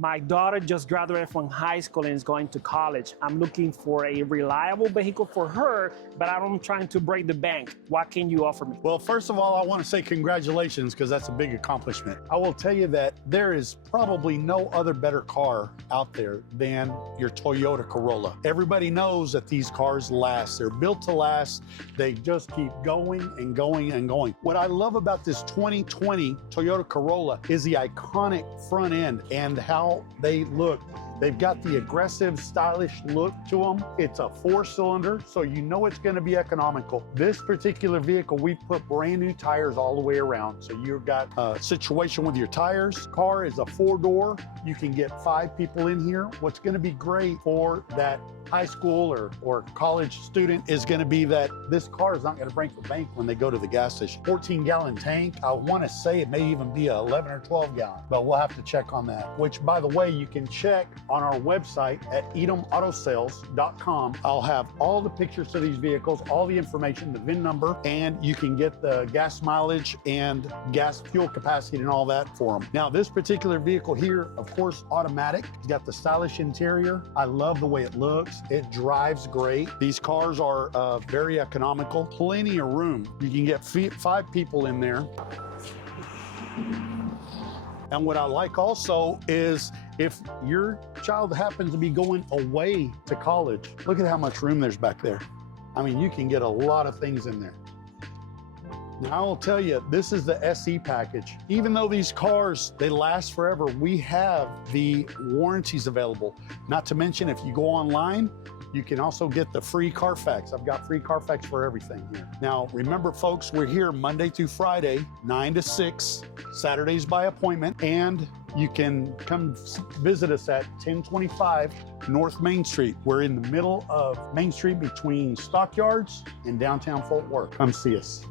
My daughter just graduated from high school and is going to college. I'm looking for a reliable vehicle for her, but I'm trying to break the bank. What can you offer me? Well, first of all, I want to say congratulations because that's a big accomplishment. I will tell you that there is probably no other better car out there than your Toyota Corolla. Everybody knows that these cars last. They're built to last. They just keep going and going and going. What I love about this 2020 Toyota Corolla is the iconic front end and how they look. They've got the aggressive, stylish look to them. It's a 4-cylinder, so you know it's going to be economical. This particular vehicle, we've put brand new tires all the way around. So you've got a situation with your tires. Car is a 4-door. You can get 5 people in here. What's going to be great for that high school or college student is going to be that this car is not going to break the bank when they go to the gas station. 14-gallon tank. I want to say it may even be a 11 or 12 gallon, but we'll have to check on that, which, by the way, you can check on our website at edomautosales.com. I'll have all the pictures of these vehicles, all the information, the VIN number, and you can get the gas mileage and gas fuel capacity and all that for them. Now, this particular vehicle here, of course, automatic. It's got the stylish interior. I love the way it looks. It drives great. These cars are very economical. Plenty of room. You can get 5 people in there. And what I like also is if your child happens to be going away to college, look at how much room there's back there. I mean, you can get a lot of things in there. Now, I will tell you, this is the SE package. Even though these cars, they last forever, we have the warranties available. Not to mention, if you go online, you can also get the free Carfax. I've got free Carfax for everything here. Now, remember, folks, we're here Monday through Friday, 9 to 6, Saturdays by appointment, and you can come visit us at 1025 North Main Street. We're in the middle of Main Street between Stockyards and downtown Fort Worth. Come see us.